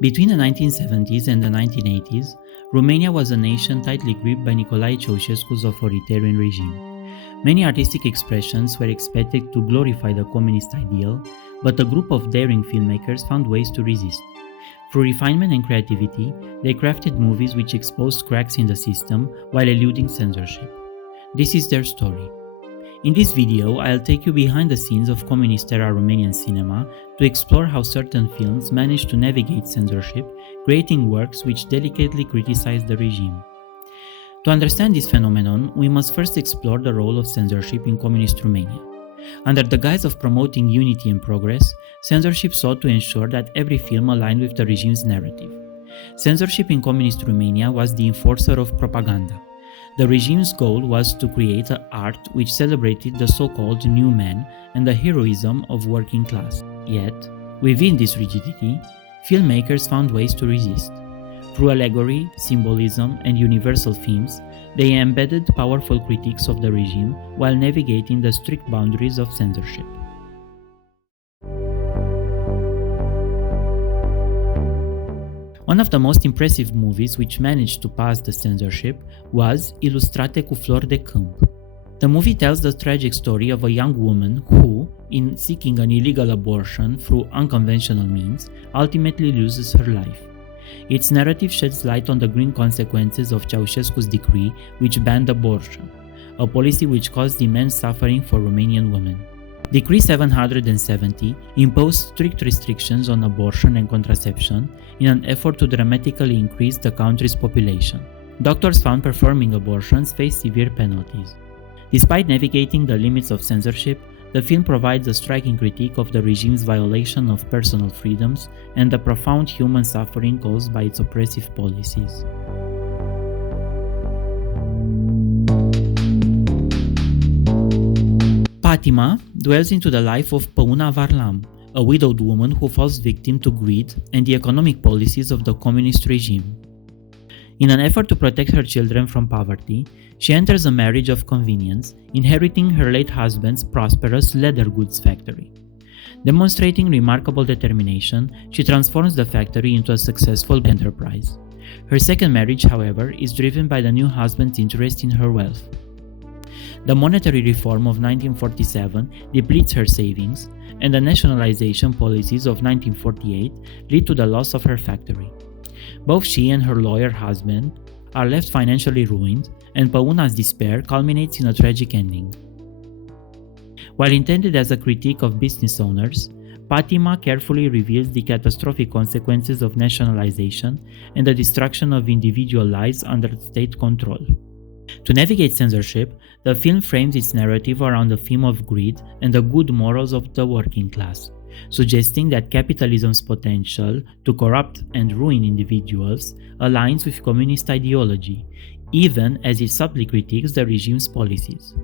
Between the 1970s and the 1980s, Romania was a nation tightly gripped by Nicolae Ceausescu's authoritarian regime. Many artistic expressions were expected to glorify the communist ideal, but a group of daring filmmakers found ways to resist. Through refinement and creativity, they crafted movies which exposed cracks in the system while eluding censorship. This is their story. In this video, I'll take you behind the scenes of communist-era Romanian cinema to explore how certain films managed to navigate censorship, creating works which delicately criticize the regime. To understand this phenomenon, we must first explore the role of censorship in communist Romania. Under the guise of promoting unity and progress, censorship sought to ensure that every film aligned with the regime's narrative. Censorship in communist Romania was the enforcer of propaganda. The regime's goal was to create an art which celebrated the so-called new man and the heroism of working class. Yet, within this rigidity, filmmakers found ways to resist. Through allegory, symbolism, and universal themes, they embedded powerful critiques of the regime while navigating the strict boundaries of censorship. One of the most impressive movies which managed to pass the censorship was Ilustrate cu flori de câmp. The movie tells the tragic story of a young woman who, in seeking an illegal abortion through unconventional means, ultimately loses her life. Its narrative sheds light on the grim consequences of Ceausescu's decree which banned abortion, a policy which caused immense suffering for Romanian women. Decree 770 imposed strict restrictions on abortion and contraception in an effort to dramatically increase the country's population. Doctors found performing abortions faced severe penalties. Despite navigating the limits of censorship, the film provides a striking critique of the regime's violation of personal freedoms and the profound human suffering caused by its oppressive policies. Fatima dwells into the life of Pauna Varlam, a widowed woman who falls victim to greed and the economic policies of the communist regime. In an effort to protect her children from poverty, she enters a marriage of convenience, inheriting her late husband's prosperous leather goods factory. Demonstrating remarkable determination, she transforms the factory into a successful enterprise. Her second marriage, however, is driven by the new husband's interest in her wealth. The monetary reform of 1947 depletes her savings, and the nationalization policies of 1948 lead to the loss of her factory. Both she and her lawyer husband are left financially ruined, and Pauna's despair culminates in a tragic ending. While intended as a critique of business owners, Fatima carefully reveals the catastrophic consequences of nationalization and the destruction of individual lives under state control. To navigate censorship, the film frames its narrative around the theme of greed and the good morals of the working class, suggesting that capitalism's potential to corrupt and ruin individuals aligns with communist ideology, even as it subtly critiques the regime's policies.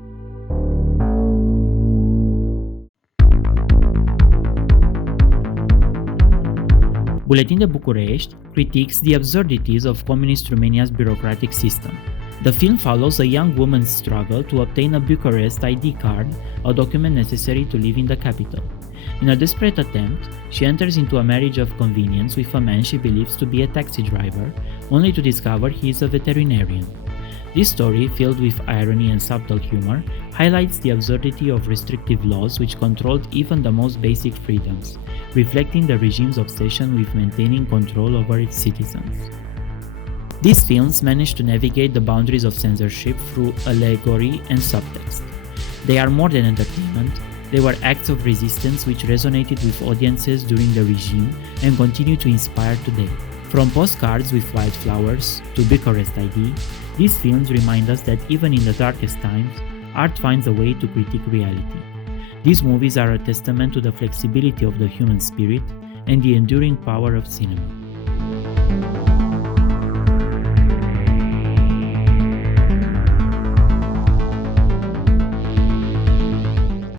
Buletin de București critiques the absurdities of communist Romania's bureaucratic system. The film follows a young woman's struggle to obtain a Bucharest ID card, a document necessary to live in the capital. In a desperate attempt, she enters into a marriage of convenience with a man she believes to be a taxi driver, only to discover he is a veterinarian. This story, filled with irony and subtle humor, highlights the absurdity of restrictive laws which controlled even the most basic freedoms, reflecting the regime's obsession with maintaining control over its citizens. These films managed to navigate the boundaries of censorship through allegory and subtext. They are more than entertainment, they were acts of resistance which resonated with audiences during the regime and continue to inspire today. From postcards with wildflowers to Bucharest ID, these films remind us that even in the darkest times, art finds a way to critique reality. These movies are a testament to the flexibility of the human spirit and the enduring power of cinema.